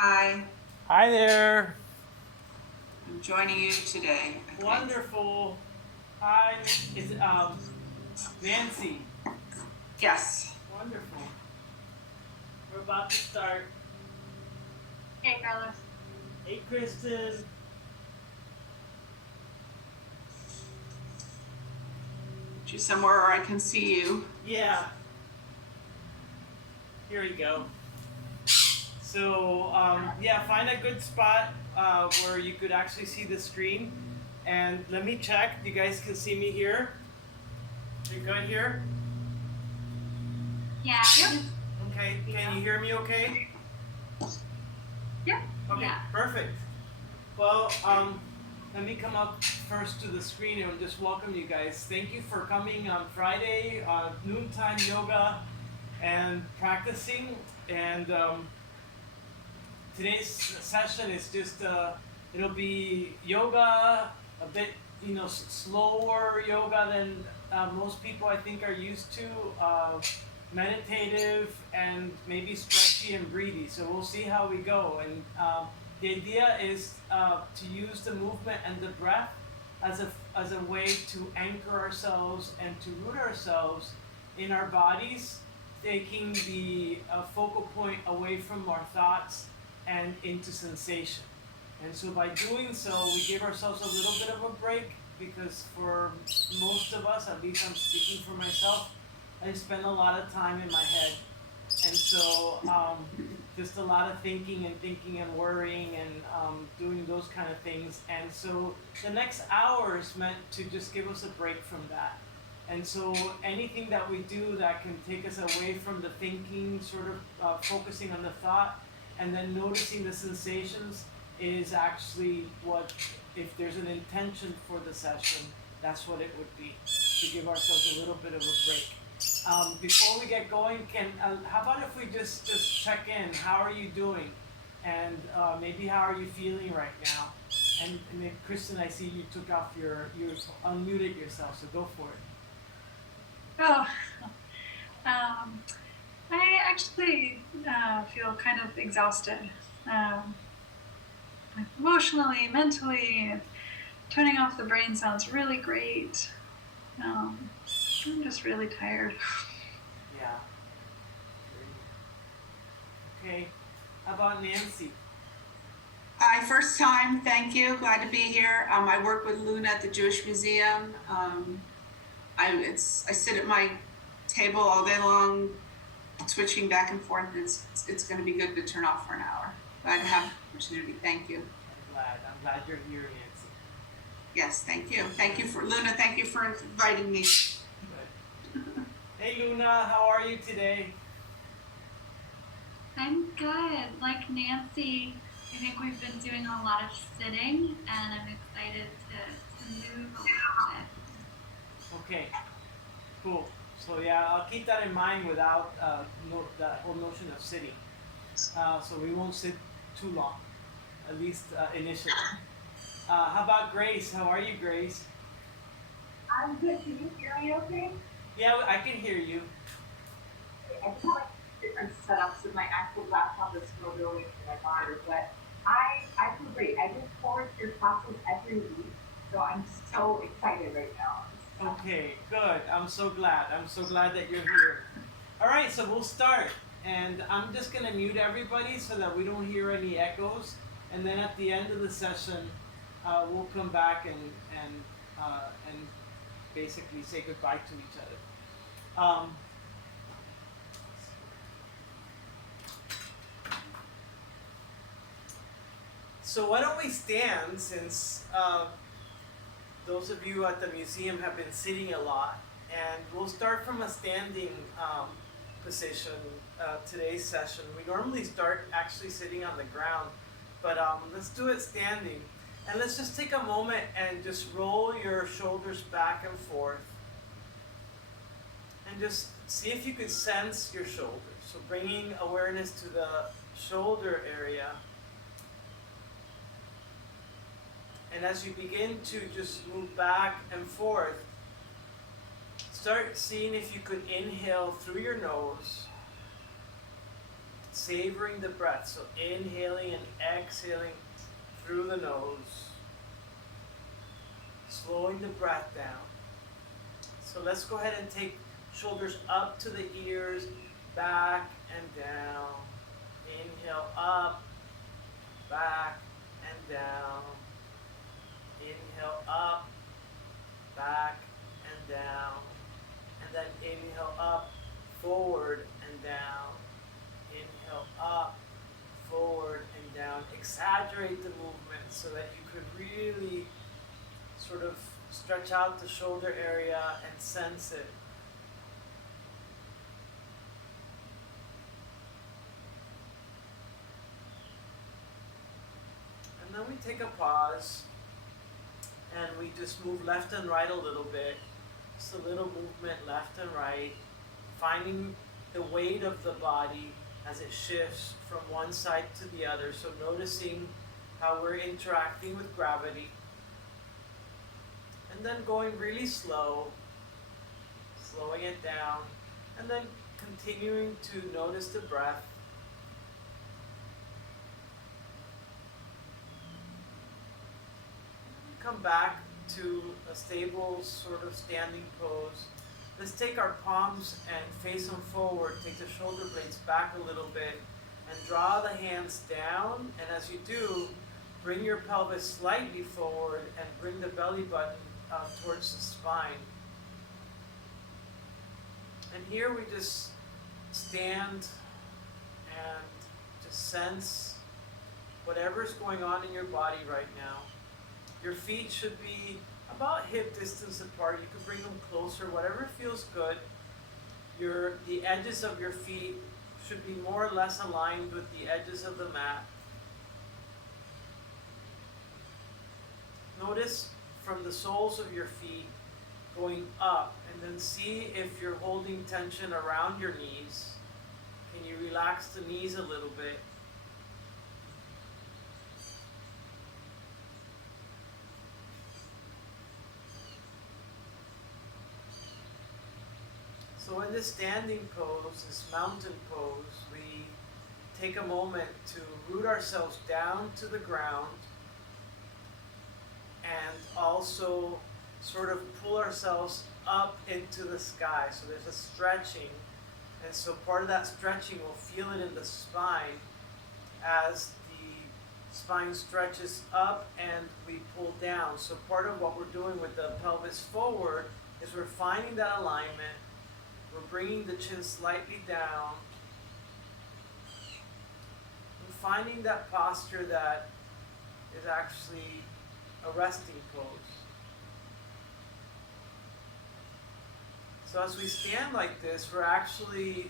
Hi, Hi there. I'm joining you today. Okay. Wonderful. Hi, it's Nancy. Yes. Wonderful. We're about to start. Hey, Carlos. Hey, Kristen. Put you somewhere where I can see you. Yeah. Here we go. So yeah, find a good spot where you could actually see the screen, and let me check. You guys can see me here. You good here? Yeah. Yep. Okay. Can you hear me? Okay. Yep. Okay. Yeah. Perfect. Well, let me come up first to the screen and just welcome you guys. Thank you for coming on Friday, noontime yoga and practicing. And today's session is just, it'll be yoga, a bit, slower yoga than most people I think are used to. Meditative and maybe stretchy and breathy. So we'll see how we go. And the idea is to use the movement and the breath as a way to anchor ourselves and to root ourselves in our bodies, taking the focal point away from our thoughts and into sensation. And so by doing so, we give ourselves a little bit of a break because for most of us, at least I'm speaking for myself, I spend a lot of time in my head. And so just a lot of thinking and worrying and doing those kind of things. And so the next hour is meant to just give us a break from that. And so anything that we do that can take us away from the thinking, sort of focusing on the thought, and then noticing the sensations is actually what, if there's an intention for the session, that's what it would be, to give ourselves a little bit of a break. Before we get going, how about if we just check in? How are you doing? And maybe how are you feeling right now? And maybe, Kristen, I see you took off you unmuted yourself, so go for it. Oh, I actually feel kind of exhausted, like emotionally, mentally. Turning off the brain sounds really great. I'm just really tired. Yeah. Okay. How about Nancy? Hi, first time. Thank you. Glad to be here. I work with Luna at the Jewish Museum. I sit at my table all day long, switching back and forth. It's going to be good to turn off for an hour. Glad to have the opportunity. Thank you. I'm glad you're here, Nancy. Yes, thank you. Thank you for Luna. Thank you for inviting me. Good. Hey Luna, how are you today? I'm good. Like Nancy, I think we've been doing a lot of sitting, and I'm excited to move a little bit. Okay, cool. So yeah, I'll keep that in mind without that whole notion of sitting. So we won't sit too long, at least initially. How about Grace? How are you, Grace? I'm good. Can you hear me okay? Yeah, I can hear you. I just have like different setups with my actual laptop that's still going to my monitor, but I feel great. I look forward to your classes every week, so I'm so excited right now. Okay, good. I'm so glad. I'm so glad that you're here. All right, so we'll start. And I'm just going to mute everybody so that we don't hear any echoes. And then at the end of the session, we'll come back and basically say goodbye to each other. So why don't we stand, since those of you at the museum have been sitting a lot, and we'll start from a standing position today's session. We normally start actually sitting on the ground, but let's do it standing. And let's just take a moment and just roll your shoulders back and forth. And just see if you could sense your shoulders. So bringing awareness to the shoulder area. And as you begin to just move back and forth, start seeing if you could inhale through your nose, savoring the breath. So inhaling and exhaling through the nose, slowing the breath down. So let's go ahead and take shoulders up to the ears, back and down. Inhale up, back and down. Inhale up, back and down. And then inhale up, forward and down. Inhale up, forward and down. Exaggerate the movement so that you could really sort of stretch out the shoulder area and sense it. And then we take a pause and we just move left and right a little bit. Just a little movement left and right, finding the weight of the body as it shifts from one side to the other. So noticing how we're interacting with gravity. And then going really slow, slowing it down, and then continuing to notice the breath. Come back to a stable sort of standing pose. Let's take our palms and face them forward. Take the shoulder blades back a little bit and draw the hands down. And as you do, bring your pelvis slightly forward and bring the belly button towards the spine. And here we just stand and just sense whatever's going on in your body right now. Your feet should be about hip distance apart. You can bring them closer, whatever feels good. The edges of your feet should be more or less aligned with the edges of the mat. Notice from the soles of your feet going up, and then see if you're holding tension around your knees. Can you relax the knees a little bit? So in this standing pose, this mountain pose, we take a moment to root ourselves down to the ground and also sort of pull ourselves up into the sky. So there's a stretching, and so part of that stretching, we'll feel it in the spine as the spine stretches up and we pull down. So part of what we're doing with the pelvis forward is we're finding that alignment. We're bringing the chin slightly down and finding that posture that is actually a resting pose. So as we stand like this, we're actually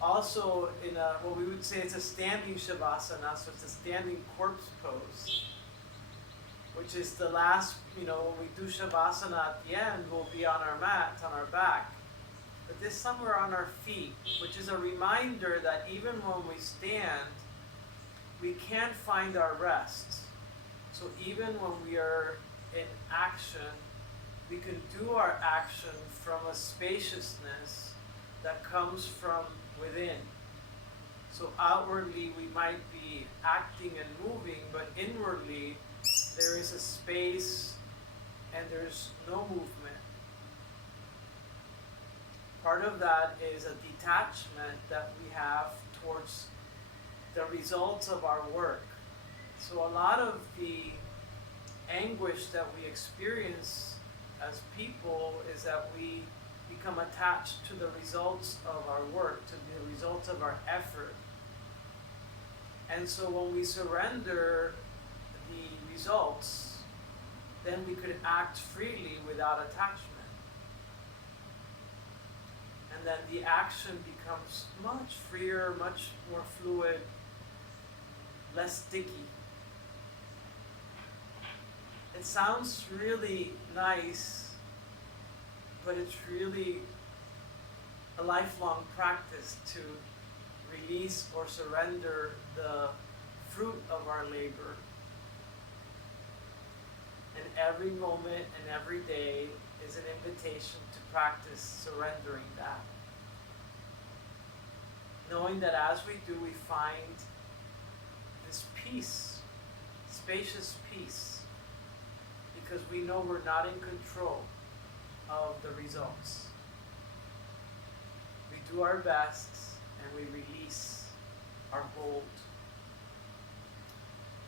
also in what we would say it's a standing Shavasana, so it's a standing corpse pose, which is the last, when we do Shavasana at the end, we'll be on our mat, on our back. But this somewhere on our feet, which is a reminder that even when we stand, we can't find our rest. So even when we are in action, we can do our action from a spaciousness that comes from within. So outwardly we might be acting and moving, but inwardly there is a space and there's no movement. Part of that is a detachment that we have towards the results of our work. So a lot of the anguish that we experience as people is that we become attached to the results of our work, to the results of our effort. And so when we surrender the results, then we could act freely without attachment. And then the action becomes much freer, much more fluid, less sticky. It sounds really nice, but it's really a lifelong practice to release or surrender the fruit of our labor. And every moment and every day is an invitation to practice surrendering that. knowing that as we do, we find this peace, spacious peace, because we know we're not in control of the results. We do our best and we release our hold.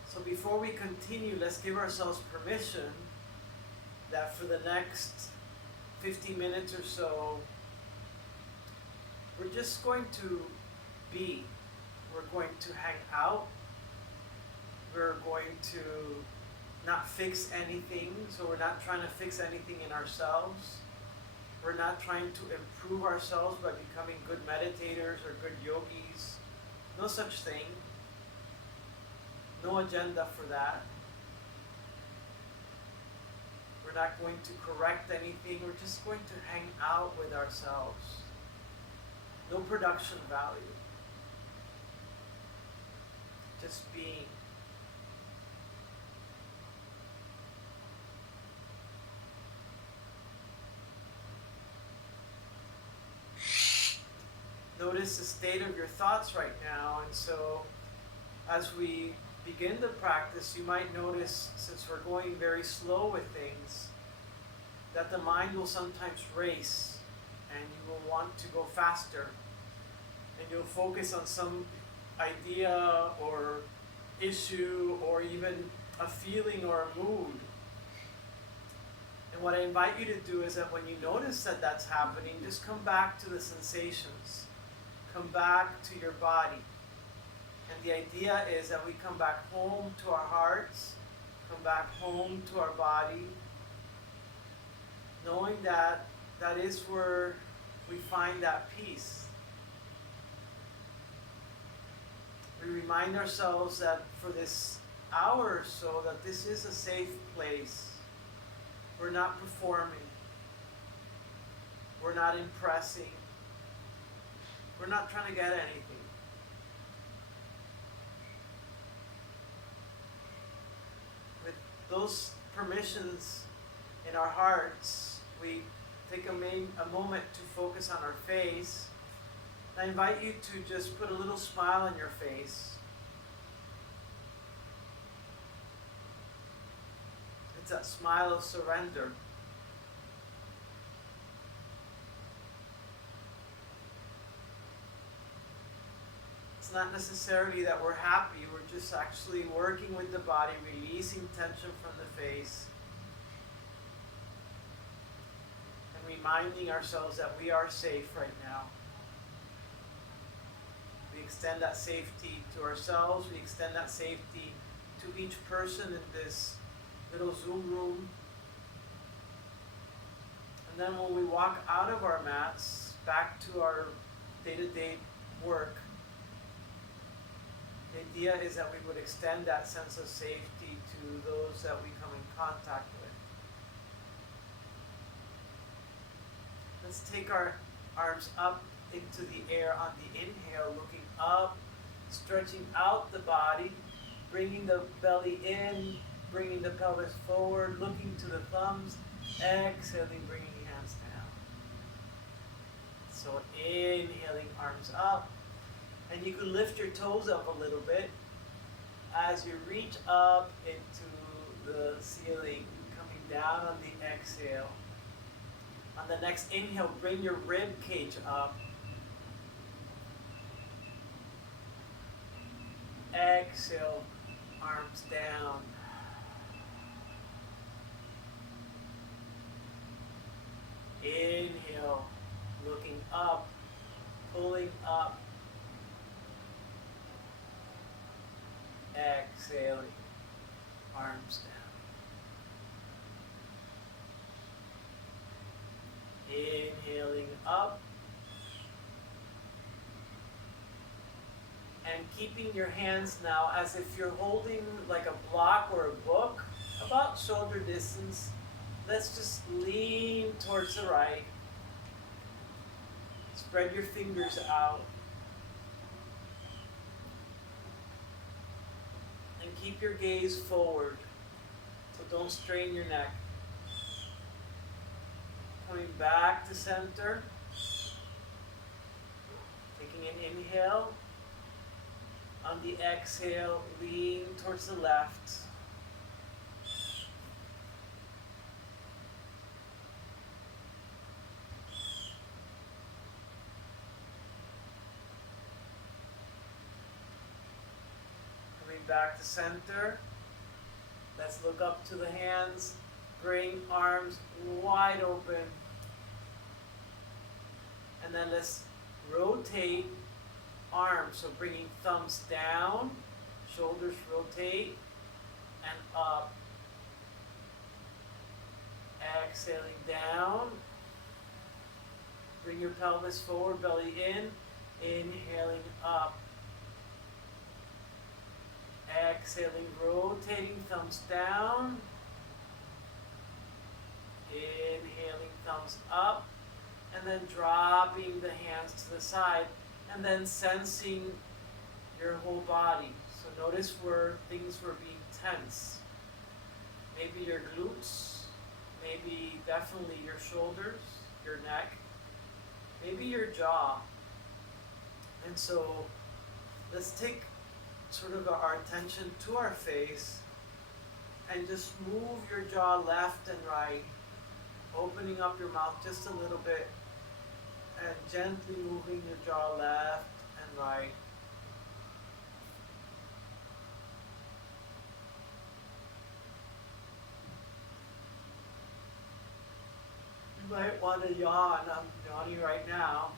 So before we continue, let's give ourselves permission that for the next 50 minutes or so, we're just going to be. We're going to hang out. We're going to not fix anything, so we're not trying to fix anything in ourselves. We're not trying to improve ourselves by becoming good meditators or good yogis. No such thing. No agenda for that. We're not going to correct anything. We're just going to hang out with ourselves. No production value. Just being. Notice the state of your thoughts right now, and so as we begin the practice, you might notice, since we're going very slow with things, that the mind will sometimes race and you will want to go faster, and you'll focus on some idea or issue or even a feeling or a mood. And what I invite you to do is that when you notice that that's happening, just come back to the sensations. Come back to your body. And the idea is that we come back home to our hearts, come back home to our body, knowing that that is where we find that peace. We remind ourselves that for this hour or so, that this is a safe place. We're not performing. We're not impressing. We're not trying to get anything. With those permissions in our hearts, we take a moment to focus on our face. I invite you to just put a little smile on your face. It's that smile of surrender. It's not necessarily that we're happy, we're just actually working with the body, releasing tension from the face, and reminding ourselves that we are safe right now. We extend that safety to ourselves, we extend that safety to each person in this little Zoom room. And then when we walk out of our mats, back to our day-to-day work, the idea is that we would extend that sense of safety to those that we come in contact with. Let's take our arms up into the air on the inhale, looking up, stretching out the body, bringing the belly in, bringing the pelvis forward, looking to the thumbs, exhaling, bringing the hands down. So inhaling, arms up. And you can lift your toes up a little bit as you reach up into the ceiling, coming down on the exhale. On the next inhale, bring your rib cage up. Exhale, arms down. Inhale, looking up, pulling up. Exhaling, arms down. Inhaling up. And keeping your hands now as if you're holding like a block or a book about shoulder distance. Let's just lean towards the right. Spread your fingers out. And keep your gaze forward. So don't strain your neck. Coming back to center. Taking an inhale. On the exhale, lean towards the left. Coming back to center. Let's look up to the hands. Bring arms wide open. And then let's rotate arms. So bringing thumbs down, shoulders rotate, and up. Exhaling down. Bring your pelvis forward, belly in. Inhaling up. Exhaling, rotating, thumbs down. Inhaling, thumbs up. And then dropping the hands to the side. And then sensing your whole body. So notice where things were being tense. Maybe your glutes. Maybe definitely your shoulders, your neck. Maybe your jaw. And so let's take sort of our attention to our face and just move your jaw left and right, opening up your mouth just a little bit and gently moving your jaw left and right. You might want to yawn. I'm yawning right now.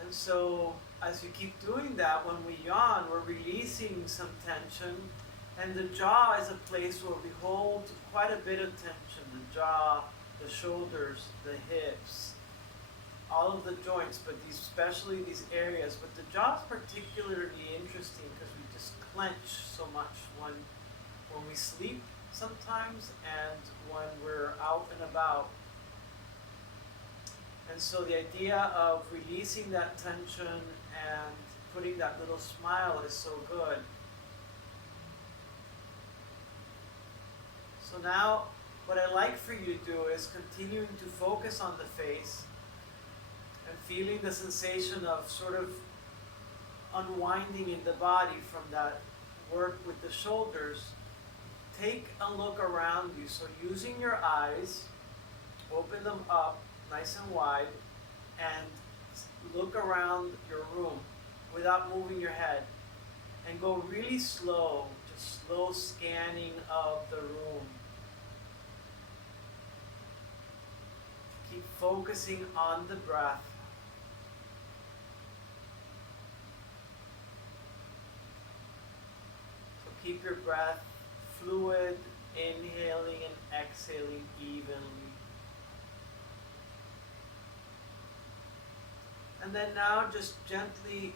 And so as you keep doing that, when we yawn, we're releasing some tension. And the jaw is a place where we hold quite a bit of tension. The jaw, the shoulders, the hips, all of the joints, but especially these areas. But the jaw is particularly interesting because we just clench so much when we sleep sometimes and when we're out and about. And so the idea of releasing that tension and putting that little smile is so good. So now what I like for you to do is continuing to focus on the face and feeling the sensation of sort of unwinding in the body from that work with the shoulders. Take a look around you. So using your eyes, open them up nice and wide, and look around your room without moving your head. And go really slow, just slow scanning of the room. Keep focusing on the breath. So keep your breath fluid, inhaling and exhaling evenly. And then now just gently,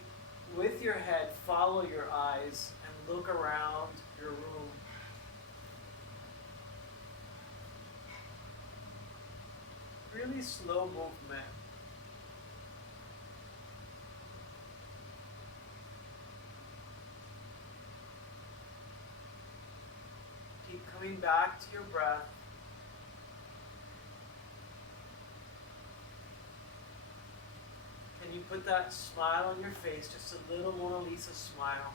with your head, follow your eyes and look around your room. Really slow movement. Keep coming back to your breath. Can you put that smile on your face, just a little Mona Lisa smile?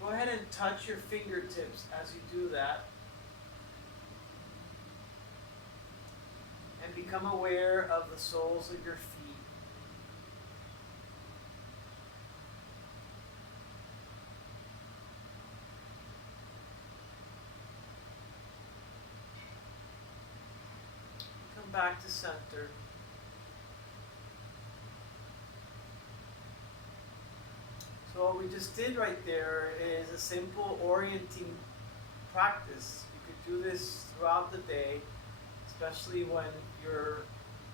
Go ahead and touch your fingertips as you do that. And become aware of the soles of your feet. Back to center. So what we just did right there is a simple orienting practice. You could do this throughout the day, especially when you're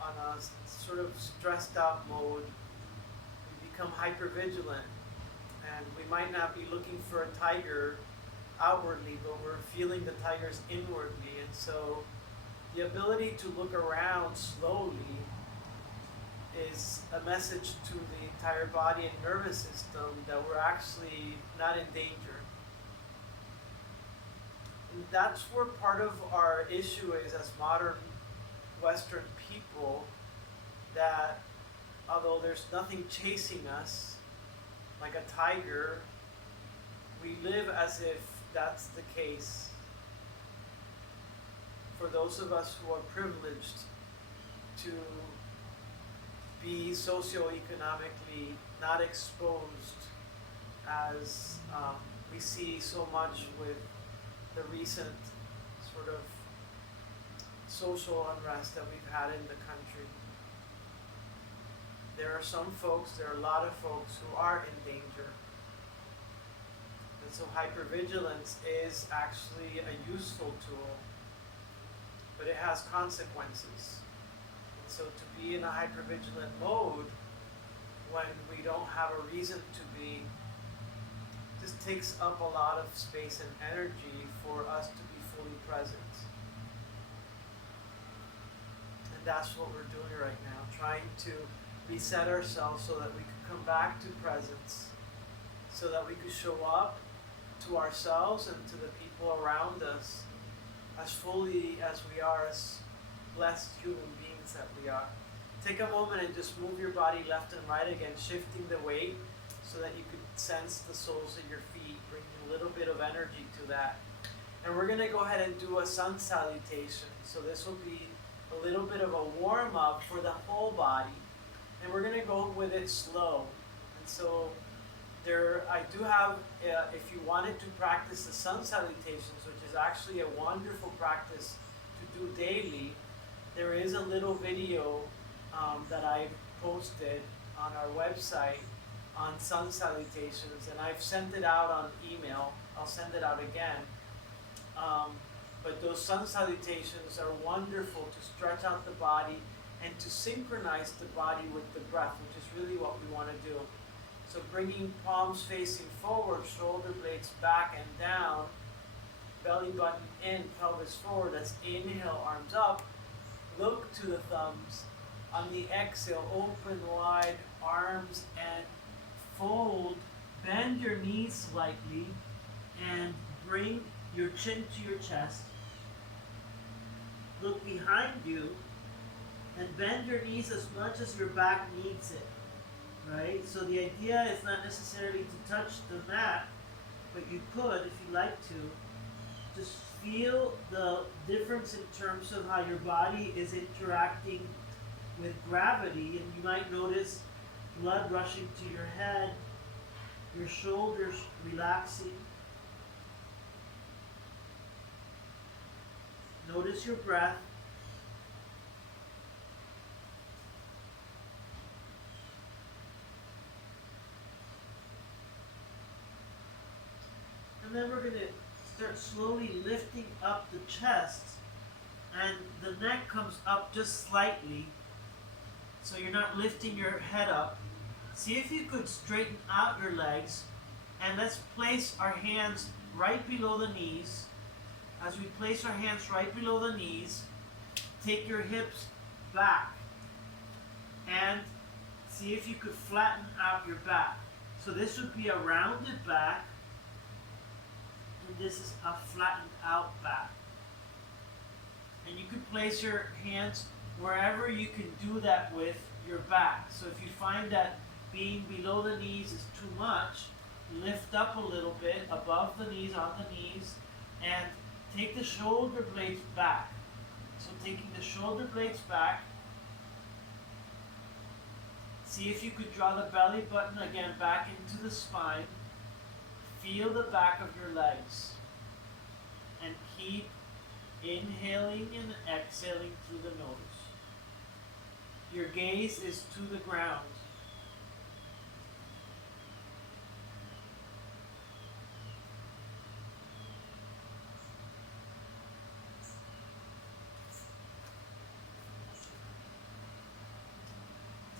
on a sort of stressed out mode. We become hypervigilant, and we might not be looking for a tiger outwardly, but we're feeling the tigers inwardly. And so the ability to look around slowly is a message to the entire body and nervous system that we're actually not in danger. And that's where part of our issue is as modern Western people, that although there's nothing chasing us like a tiger, we live as if that's the case. For those of us who are privileged to be socioeconomically not exposed, as we see so much with the recent sort of social unrest that we've had in the country. There are some folks, there are a lot of folks who are in danger. And so hypervigilance is actually a useful tool, but it has consequences. And so to be in a hypervigilant mode when we don't have a reason to be, just takes up a lot of space and energy for us to be fully present. And that's what we're doing right now, trying to reset ourselves so that we could come back to presence, so that we could show up to ourselves and to the people around us as fully as we are, as blessed human beings that we are. Take a moment and just move your body left and right again, shifting the weight so that you could sense the soles of your feet, bringing a little bit of energy to that. And we're going to go ahead and do a sun salutation. So this will be a little bit of a warm up for the whole body. And we're going to go with it slow. And so I do have, if you wanted to practice the sun salutations, which is actually a wonderful practice to do daily, there is a little video that I've posted on our website on sun salutations, and I've sent it out on email. I'll send it out again. But those sun salutations are wonderful to stretch out the body and to synchronize the body with the breath, which is really what we want to do. So bringing palms facing forward, shoulder blades back and down, belly button in, pelvis forward. That's inhale, arms up. Look to the thumbs. On the exhale, open wide, arms and fold. Bend your knees slightly and bring your chin to your chest. Look behind you and bend your knees as much as your back needs it. Right? So the idea is not necessarily to touch the mat, but you could, if you like to, just feel the difference in terms of how your body is interacting with gravity, and you might notice blood rushing to your head, your shoulders relaxing. Notice your breath. And then we're going to start slowly lifting up the chest, and the neck comes up just slightly, so you're not lifting your head up. See if you could straighten out your legs, and let's place our hands right below the knees. As we place our hands right below the knees, take your hips back and see if you could flatten out your back. So this would be a rounded back, and this is a flattened out back. And you can place your hands wherever you can do that with your back. So if you find that being below the knees is too much, lift up a little bit above the knees, on the knees, and take the shoulder blades back. So taking the shoulder blades back, see if you could draw the belly button again back into the spine. Feel the back of your legs. And keep inhaling and exhaling through the nose. Your gaze is to the ground.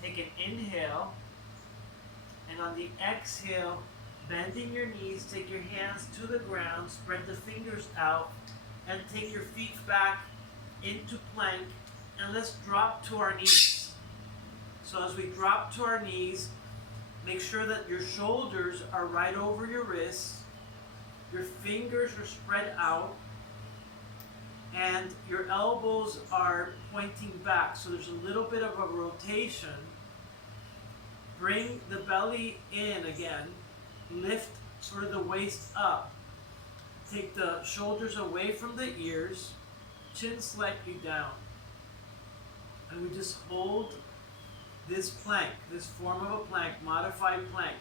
Take an inhale, and on the exhale, bending your knees, take your hands to the ground, spread the fingers out, and take your feet back into plank, and let's drop to our knees. So as we drop to our knees, make sure that your shoulders are right over your wrists, your fingers are spread out, and your elbows are pointing back. So there's a little bit of a rotation. Bring the belly in again. Lift sort of the waist up. Take the shoulders away from the ears. Chin slightly down. And we just hold this plank, this form of a plank, modified plank.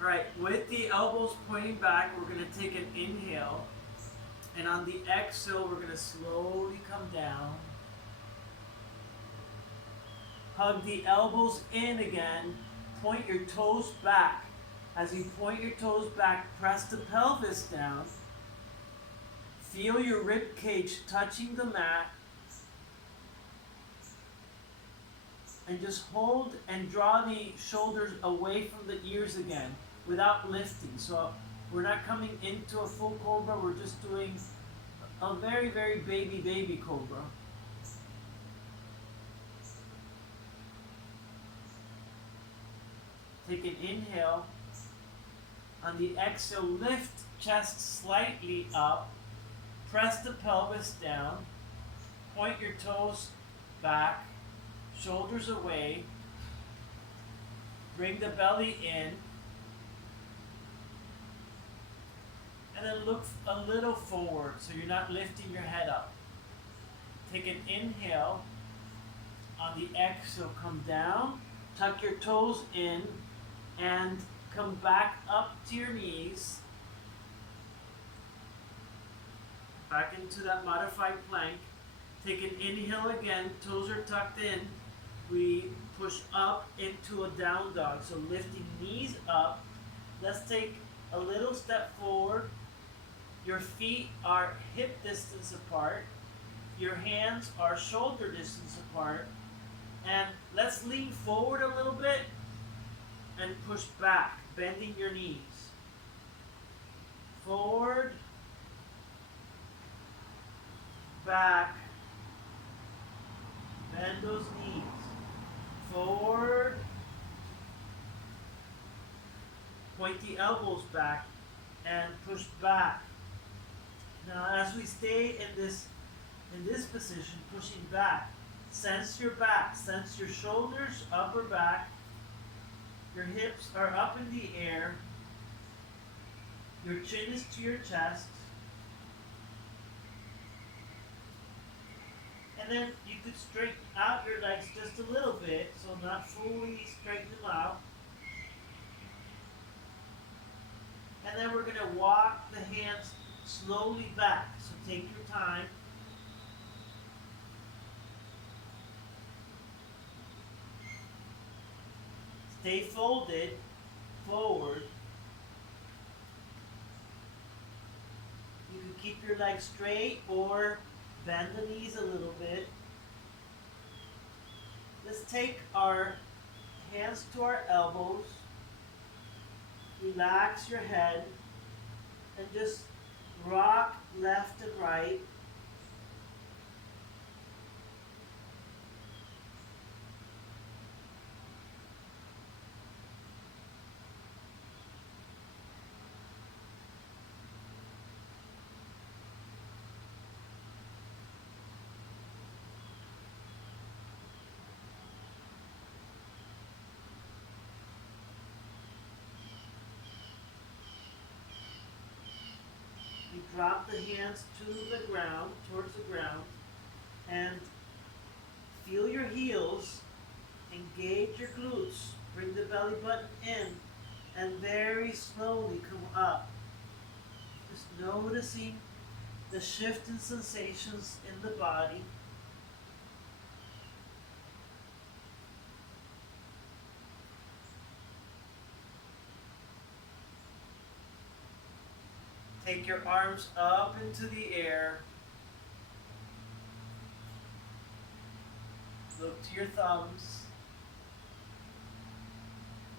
Alright, with the elbows pointing back, we're going to take an inhale. And on the exhale, we're going to slowly come down. Hug the elbows in again. Point your toes back. As you point your toes back, press the pelvis down. Feel your rib cage touching the mat. And just hold and draw the shoulders away from the ears again without lifting. So we're not coming into a full cobra, we're just doing a very, very baby cobra. Take an inhale. On the exhale, lift chest slightly up. Press the pelvis down. Point your toes back. Shoulders away. Bring the belly in. And then look a little forward so you're not lifting your head up. Take an inhale. On the exhale, come down. Tuck your toes in and come back up to your knees. Back into that modified plank. Take an inhale again. Toes are tucked in. We push up into a down dog. So lifting knees up. Let's take a little step forward. Your feet are hip distance apart. Your hands are shoulder distance apart. And let's lean forward a little bit and push back, bending your knees. Forward, back, bend those knees. Forward, point the elbows back and push back. Now as we stay in this position, pushing back, sense your back, sense your shoulders, upper back. Your hips are up in the air. Your chin is to your chest. And then you could straighten out your legs just a little bit, so not fully straighten them out. And then we're going to walk the hands slowly back. So take your time. Stay folded forward. You can keep your legs straight or bend the knees a little bit. Let's take our hands to our elbows. Relax your head and just rock left and right. You drop the hands to the ground, towards the ground, and feel your heels, engage your glutes, bring the belly button in, and very slowly come up. Just noticing the shift in sensations in the body. Take your arms up into the air. Look to your thumbs.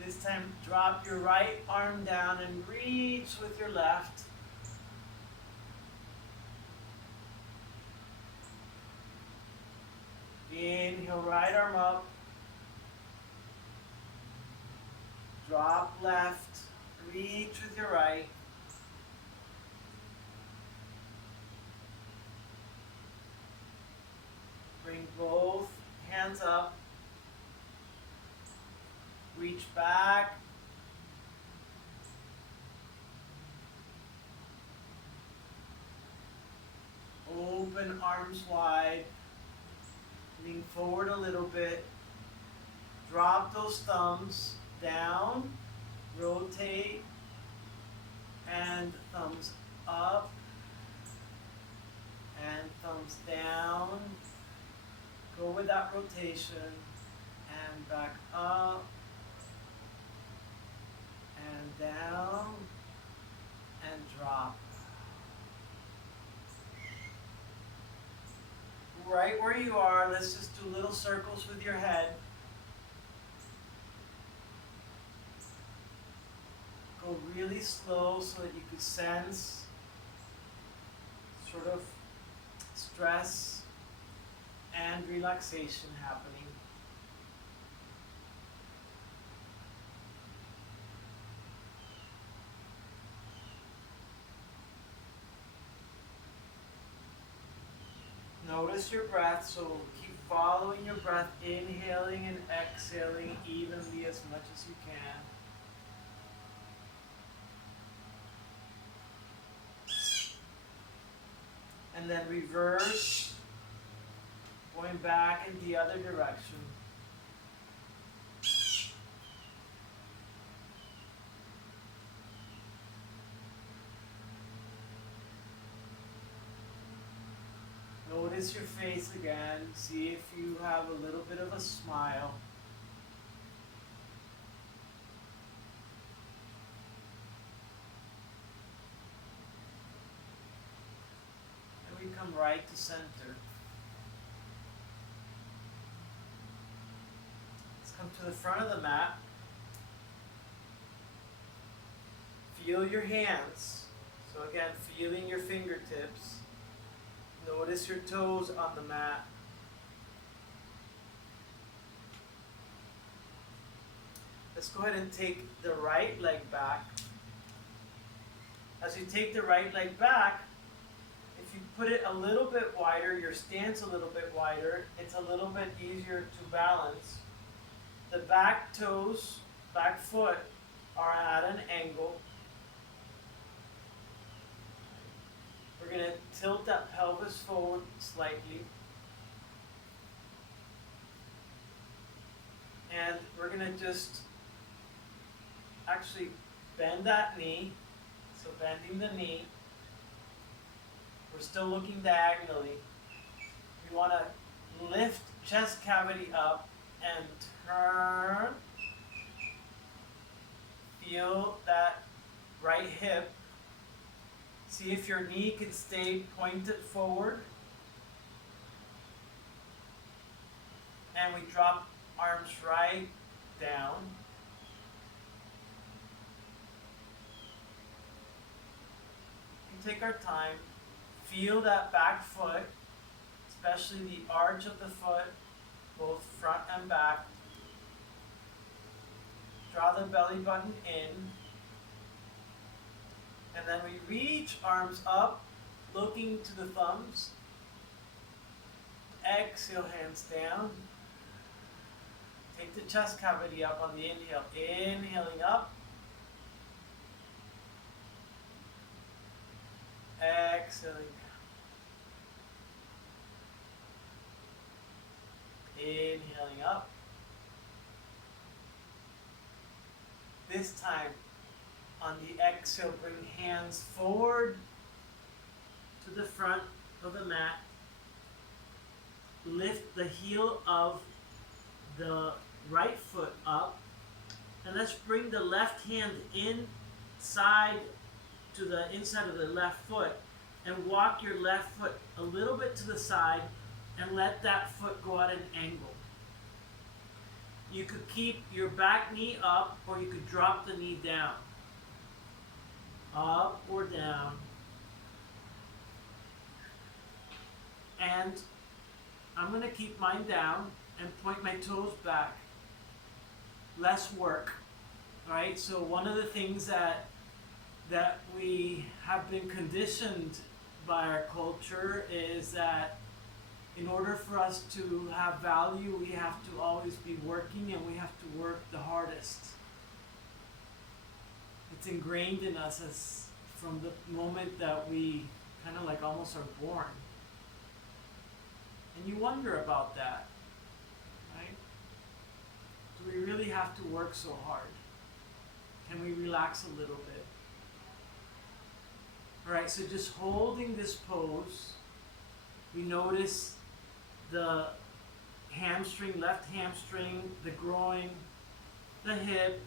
This time, drop your right arm down and reach with your left. Inhale, right arm up. Drop left. Reach with your right. Both hands up. Reach back. Open arms wide. Lean forward a little bit. Drop those thumbs down. Rotate. And thumbs up. And thumbs down. Go with that rotation. And back up. And down. And drop. Right where you are, let's just do little circles with your head. Go really slow so that you could sense sort of stress and relaxation happening. Notice your breath, so keep following your breath, inhaling and exhaling evenly as much as you can. And then reverse, going back in the other direction. Notice your face again. See if you have a little bit of a smile. And we come right to center. Let's come to the front of the mat. Feel your hands. So again, feeling your fingertips. Notice your toes on the mat. Let's go ahead and take the right leg back. As you take the right leg back, if you put it a little bit wider, your stance a little bit wider, it's a little bit easier to balance. The back toes, back foot are at an angle. We're going to tilt that pelvis forward slightly. And we're going to just actually bend that knee. So bending the knee. We're still looking diagonally. We want to lift chest cavity up and turn. Feel that right hip. See if your knee can stay pointed forward. And we drop arms right down. And take our time. Feel that back foot, especially the arch of the foot, both front and back. Draw the belly button in. And then we reach arms up, looking to the thumbs. Exhale, hands down. Take the chest cavity up on the inhale. Inhaling up. Exhaling down. Inhaling up. This time, on the exhale, bring hands forward to the front of the mat. Lift the heel of the right foot up. And let's bring the left hand inside to the inside of the left foot. And walk your left foot a little bit to the side and let that foot go at an angle. You could keep your back knee up or you could drop the knee down. Up or down. And I'm going to keep mine down and point my toes back. Less work. Right? So one of the things that we have been conditioned by our culture is that in order for us to have value, we have to always be working and we have to work the hardest. It's ingrained in us as from the moment that we kind of like almost are born. And you wonder about that, right? Do we really have to work so hard? Can we relax a little bit? Alright, so just holding this pose, we notice the hamstring, left hamstring, the groin, the hip,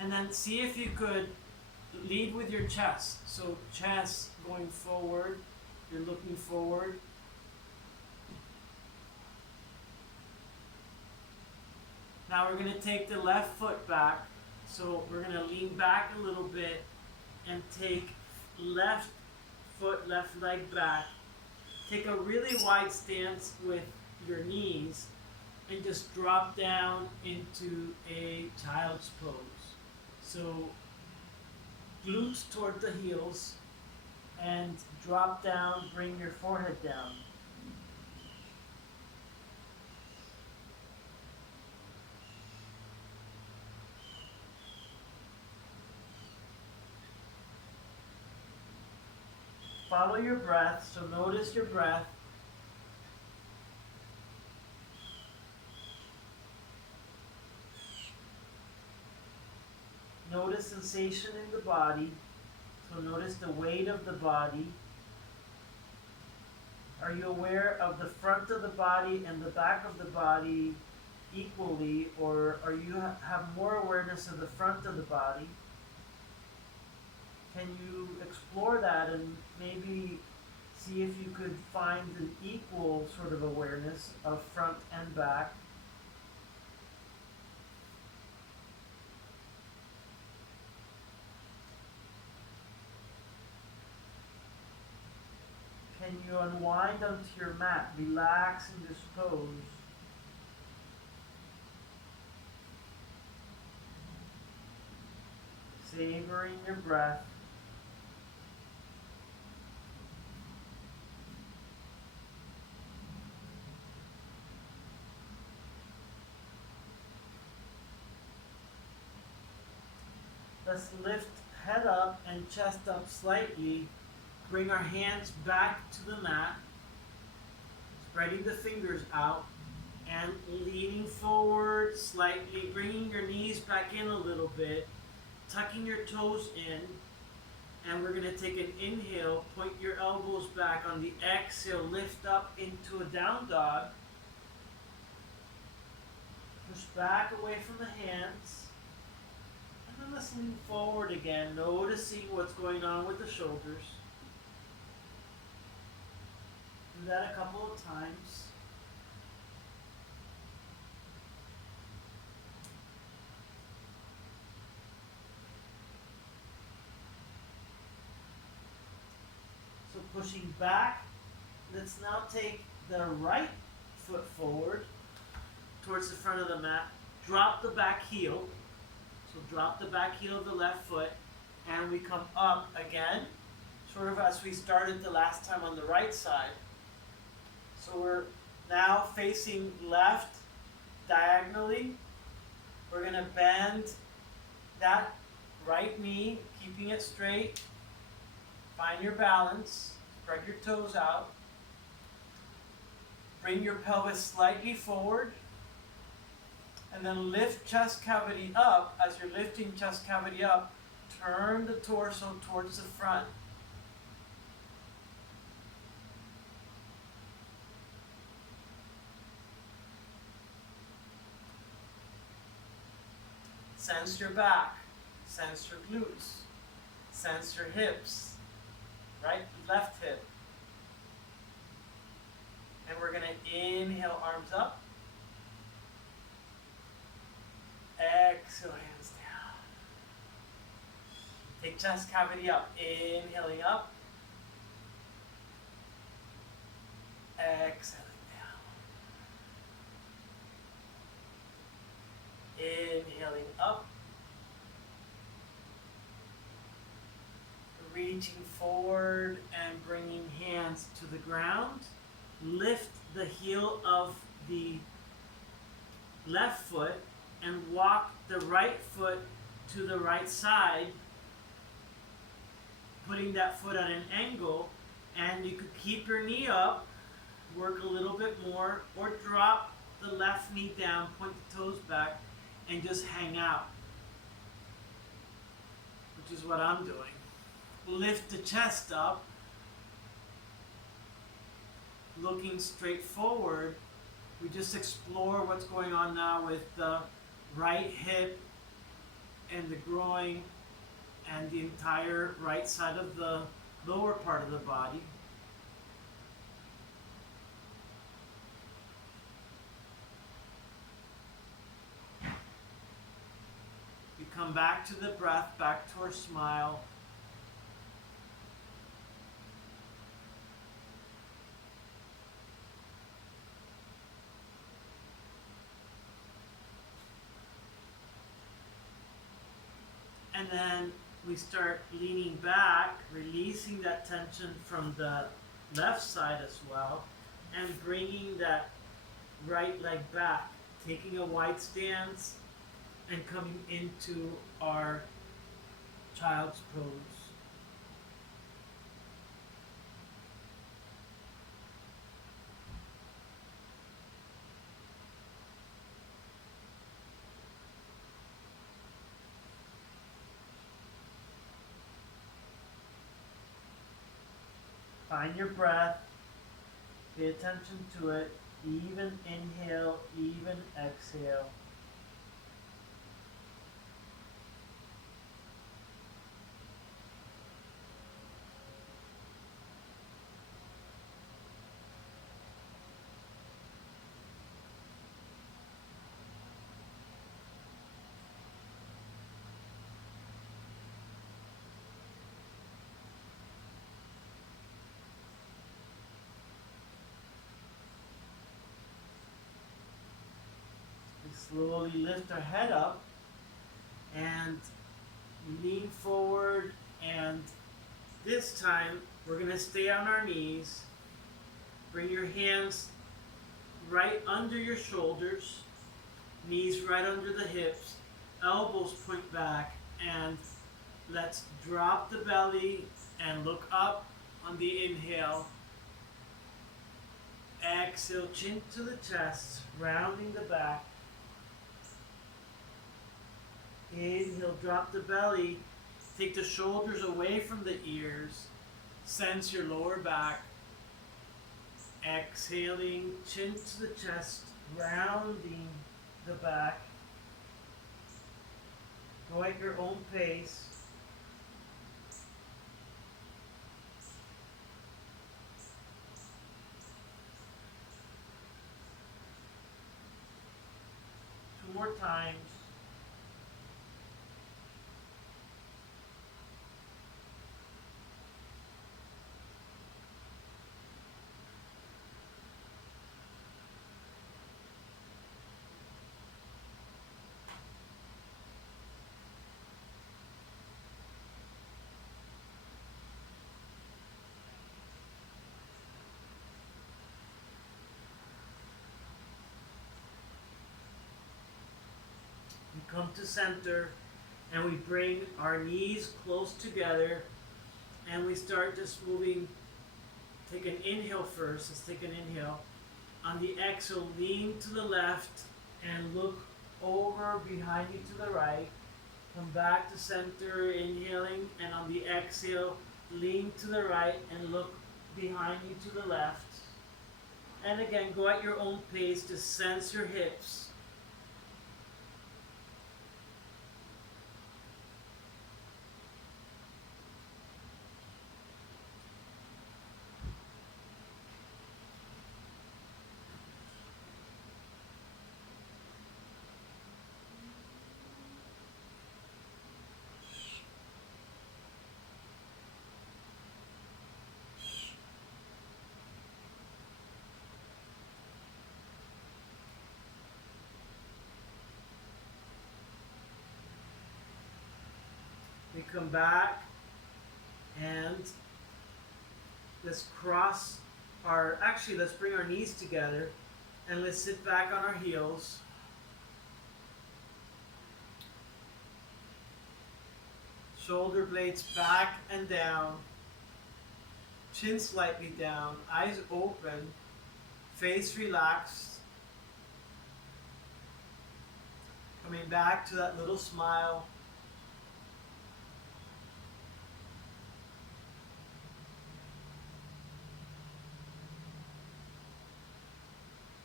and then see if you could lead with your chest. So chest going forward, you're looking forward. Now we're going to take the left foot back. So we're going to lean back a little bit and take left foot, left leg back. Take a really wide stance with your knees and just drop down into a child's pose. So glutes toward the heels and drop down, bring your forehead down. Follow your breath, so notice your breath. Notice sensation in the body, so notice the weight of the body. Are you aware of the front of the body and the back of the body equally, or are you have more awareness of the front of the body? Can you explore that and maybe see if you could find an equal sort of awareness of front and back? Can you unwind onto your mat, relax in this pose? Savoring your breath. Let's lift head up and chest up slightly. Bring our hands back to the mat. Spreading the fingers out and leaning forward slightly. Bringing your knees back in a little bit. Tucking your toes in. And we're going to take an inhale. Point your elbows back. On the exhale, lift up into a down dog. Push back away from the hands. And then let's lean forward again, noticing what's going on with the shoulders. Do that a couple of times. So pushing back, let's now take the right foot forward towards the front of the mat. Drop the back heel. So drop the back heel of the left foot, and we come up again, sort of as we started the last time on the right side. So we're now facing left diagonally. We're going to bend that right knee, keeping it straight. Find your balance. Spread your toes out. Bring your pelvis slightly forward. And then lift chest cavity up. As you're lifting chest cavity up, turn the torso towards the front. Sense your back. Sense your glutes. Sense your hips. Right, left hip. And we're going to inhale, arms up. Exhale, hands down. Take chest cavity up. Inhaling up. Exhaling down. Inhaling up. Reaching forward and bringing hands to the ground. lift the heel of the left foot and walk the right foot to the right side, putting that foot at an angle, and you could keep your knee up, work a little bit more, or drop the left knee down, point the toes back, and just hang out, which is what I'm doing. Lift the chest up, looking straight forward. We just explore what's going on now with the right hip and the groin and the entire right side of the lower part of the body. We come back to the breath, back to our smile. And then we start leaning back, releasing that tension from the left side as well, and bringing that right leg back, taking a wide stance and coming into our child's pose. Find your breath, pay attention to it, even inhale, even exhale. We slowly lift our head up and lean forward, and this time we're going to stay on our knees. Bring your hands right under your shoulders, knees right under the hips, elbows point back, and let's drop the belly and look up on the inhale. Exhale, chin to the chest, rounding the back. Inhale, drop the belly, take the shoulders away from the ears, sense your lower back. Exhaling, chin to the chest, rounding the back. Go at your own pace. Two more times. We come to center and we bring our knees close together and we start just moving. Take an inhale first. Let's take an inhale. On the exhale, lean to the left and look over behind you to the right. Come back to center, inhaling, and on the exhale, lean to the right and look behind you to the left. And again, go at your own pace. Just sense your hips. We come back and let's cross actually, let's bring our knees together and let's sit back on our heels. Shoulder blades back and down, chin slightly down, eyes open, face relaxed. Coming back to that little smile.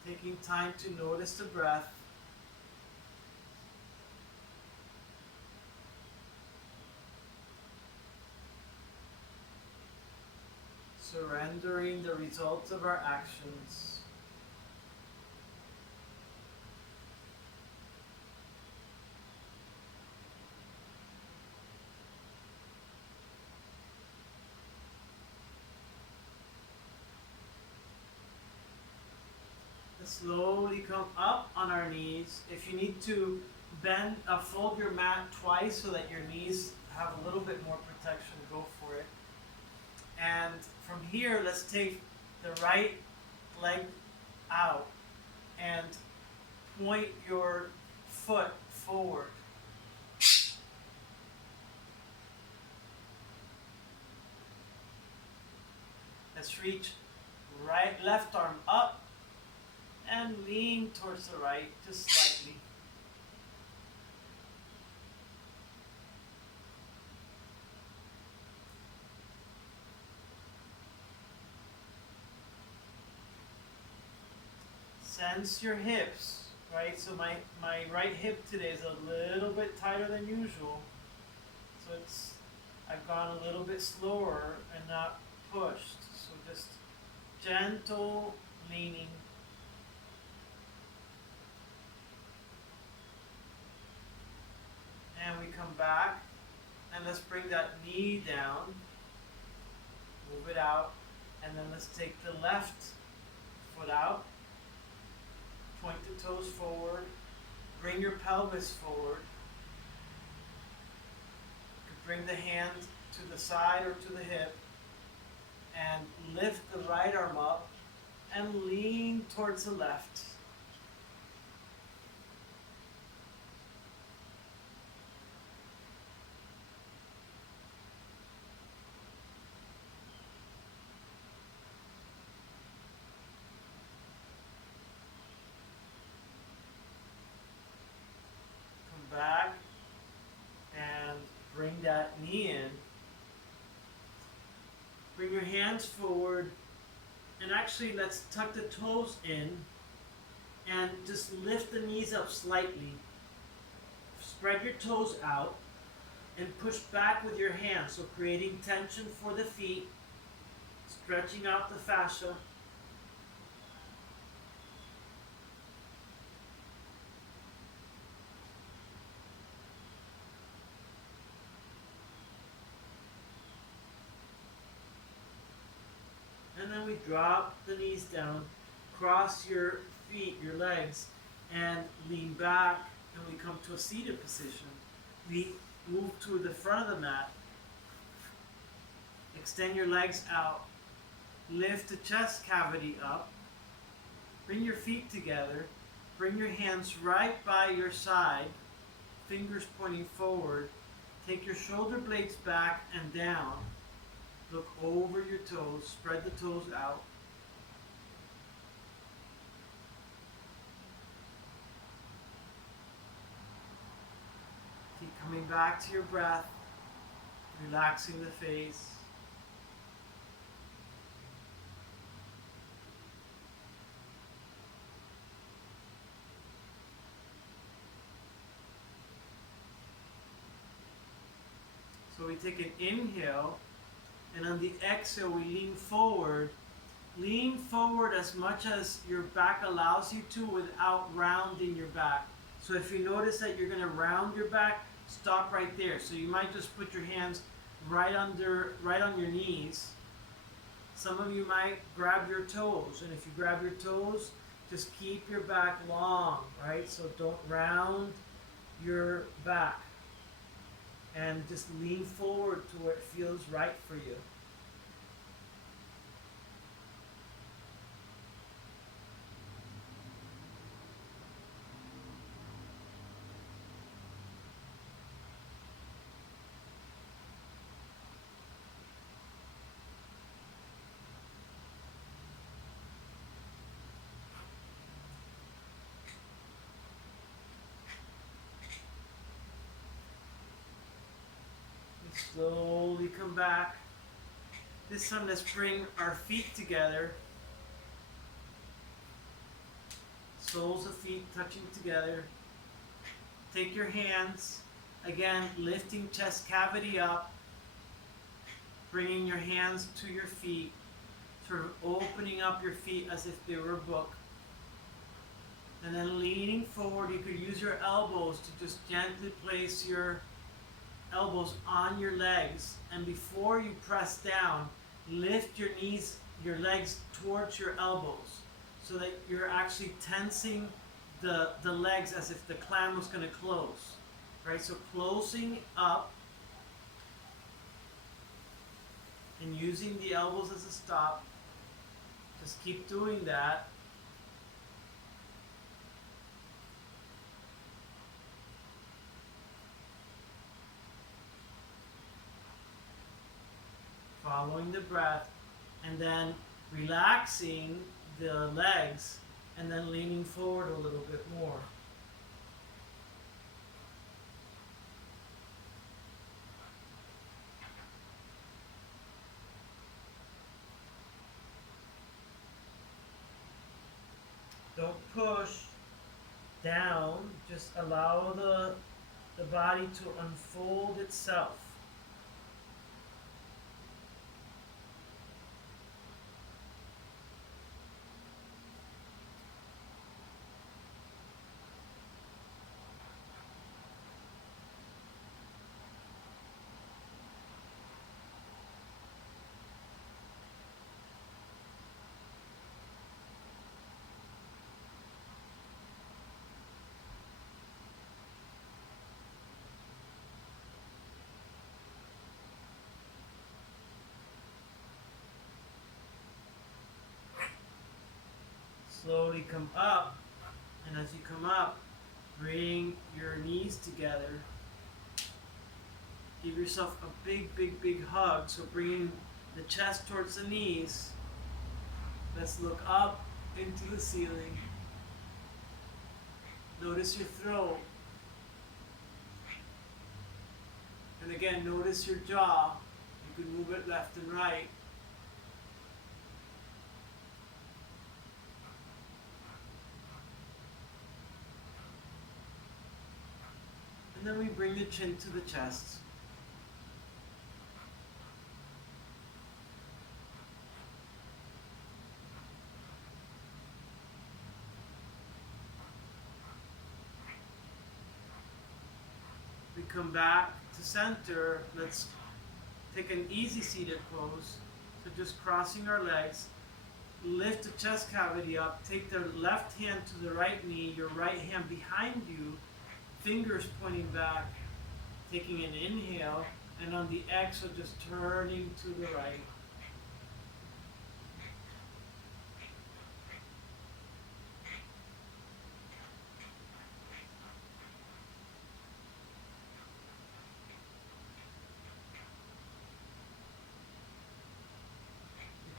Taking time to notice the breath. Surrendering the results of our actions. And slowly come up on our knees. If you need to fold your mat twice so that your knees have a little bit more protection, go for it. And from here, let's take the right leg out and point your foot forward. Let's reach left arm up and lean towards the right, just slightly. Sense your hips, right? So my right hip today is a little bit tighter than usual. So I've gone a little bit slower and not pushed. So just gentle leaning. And we come back and let's bring that knee down. Move it out. And then let's take the left foot out. Point the toes forward. Bring your pelvis forward. You could bring the hand to the side or to the hip. And lift the right arm up and lean towards the left. Back and bring that knee in. Bring your hands forward and actually let's tuck the toes in and just lift the knees up slightly. Spread your toes out and push back with your hands, so creating tension for the feet, stretching out the fascia. And then we drop the knees down, cross your feet, your legs, and lean back, and we come to a seated position. We move to the front of the mat, extend your legs out, lift the chest cavity up, bring your feet together, bring your hands right by your side, fingers pointing forward, take your shoulder blades back and down. Look over your toes, spread the toes out. Keep coming back to your breath, relaxing the face. So we take an inhale. And on the exhale, we lean forward. Lean forward as much as your back allows you to without rounding your back. So if you notice that you're going to round your back, stop right there. So you might just put your hands right on your knees. Some of you might grab your toes. And if you grab your toes, just keep your back long, right? So don't round your back. And just lean forward to where it feels right for you. Slowly come back. This time, let's bring our feet together. Soles of feet touching together. Take your hands, again, lifting chest cavity up, bringing your hands to your feet, sort of opening up your feet as if they were a book. And then leaning forward, you could use your elbows to just gently place your elbows on your legs. And before you press down, lift your knees, your legs towards your elbows so that you're actually tensing the legs as if the clam was going to close. Right? So closing up and using the elbows as a stop. Just keep doing that. Following the breath, and then relaxing the legs, and then leaning forward a little bit more. Don't push down, just allow the body to unfold itself. Slowly come up, and as you come up, bring your knees together. Give yourself a big, big, big hug. So bringing the chest towards the knees. Let's look up into the ceiling. Notice your throat. And again, notice your jaw. You can move it left and right. And then we bring the chin to the chest. We come back to center. Let's take an easy seated pose. So just crossing our legs. Lift the chest cavity up. Take the left hand to the right knee, your right hand behind you, fingers pointing back, taking an inhale, and on the exhale, just turning to the right.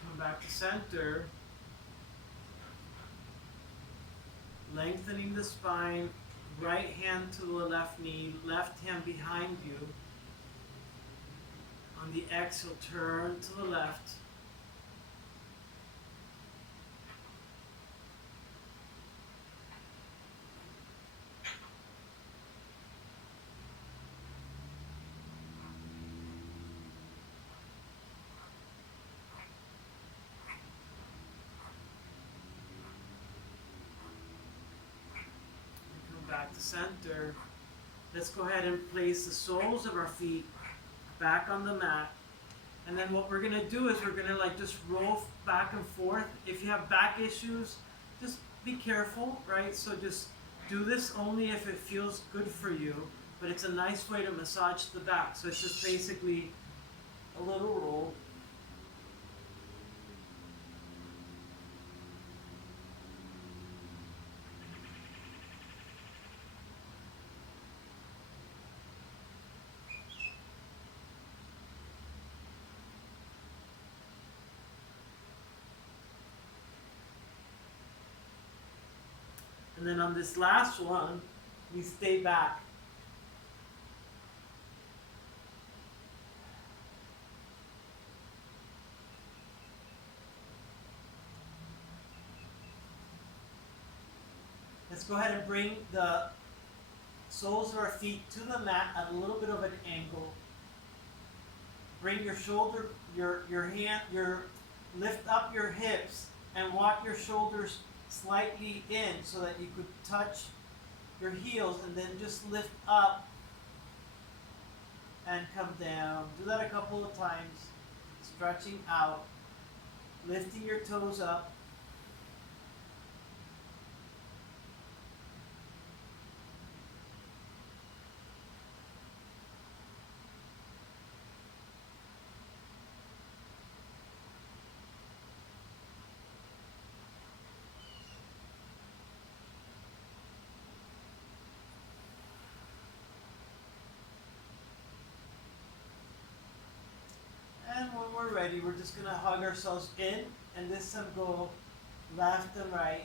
Come back to center. Lengthening the spine, right hand to the left knee, left hand behind you. On the exhale, turn to the left. Back to center. Let's go ahead and place the soles of our feet back on the mat. And then what we're gonna do is we're gonna just roll back and forth. If you have back issues, just be careful, right? So just do this only if it feels good for you, but it's a nice way to massage the back. So it's just basically a little roll. And then on this last one, we stay back. Let's go ahead and bring the soles of our feet to the mat at a little bit of an angle. Bring your shoulder, lift up your hips and walk your shoulders slightly in so that you could touch your heels, and then just lift up and come down. Do that a couple of times, stretching out, lifting your toes up. And when we're ready, we're just gonna hug ourselves in, and this time go left and right.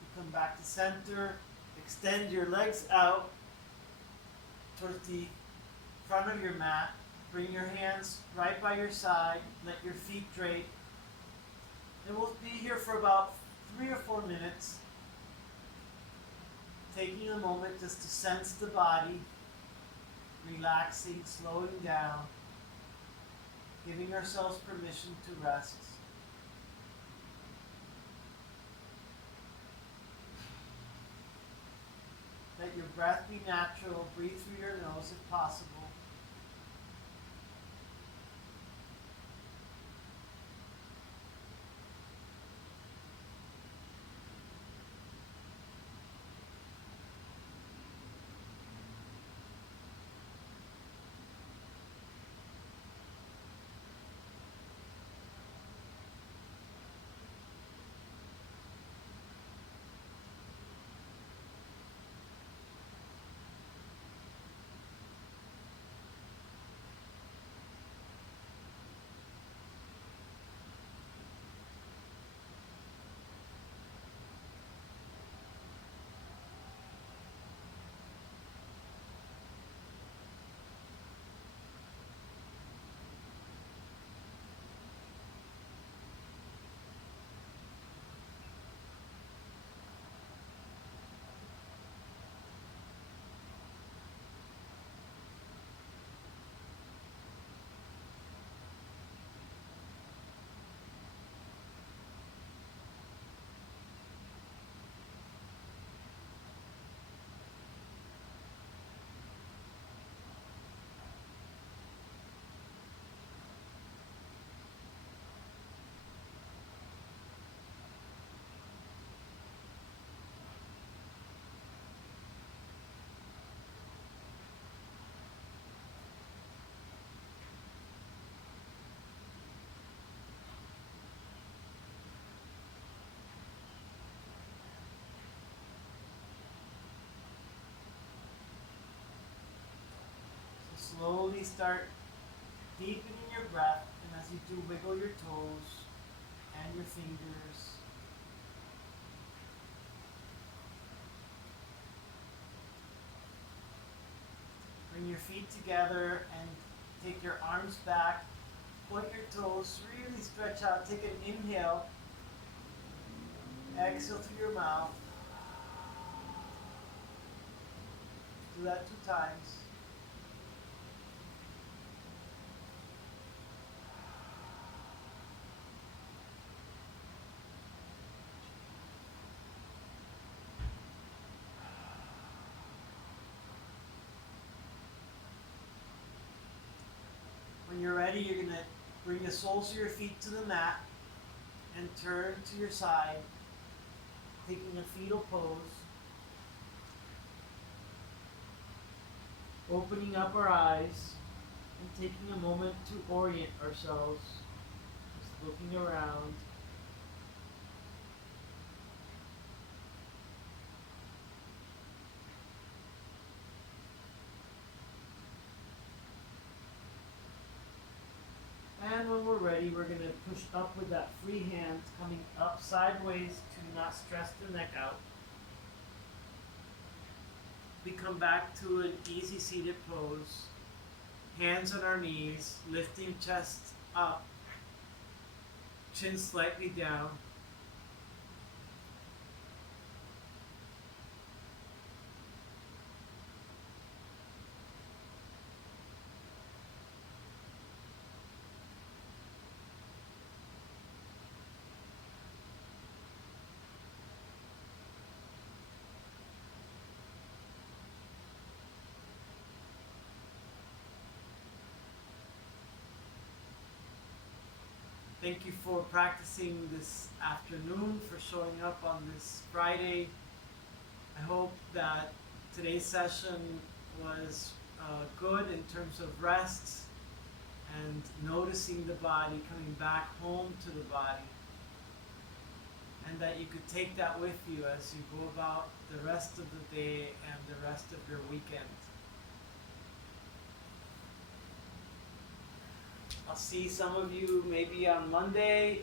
You come back to center, extend your legs out towards the front of your mat. Bring your hands right by your side, let your feet drape. And we'll be here for about 3 or 4 minutes, taking a moment just to sense the body, relaxing, slowing down, giving ourselves permission to rest. Let your breath be natural. Breathe through your nose if possible. So slowly start deepening your breath, and as you do, wiggle your toes and your fingers. Bring your feet together and take your arms back. Point your toes, really stretch out. Take an inhale. Exhale through your mouth. Do that 2 times. When you're ready, you're going to bring the soles of your feet to the mat and turn to your side, taking a fetal pose. Opening up our eyes and taking a moment to orient ourselves, just looking around. And when we're ready, we're going to push up with that free hand, coming up sideways to not stress the neck out. we come back to an easy seated pose, hands on our knees, lifting chest up, chin slightly down. Thank you for practicing this afternoon, for showing up on this Friday. I hope that today's session was good in terms of rest and noticing the body, coming back home to the body, and that you could take that with you as you go about the rest of the day and the rest of your weekend. I'll see some of you maybe on Monday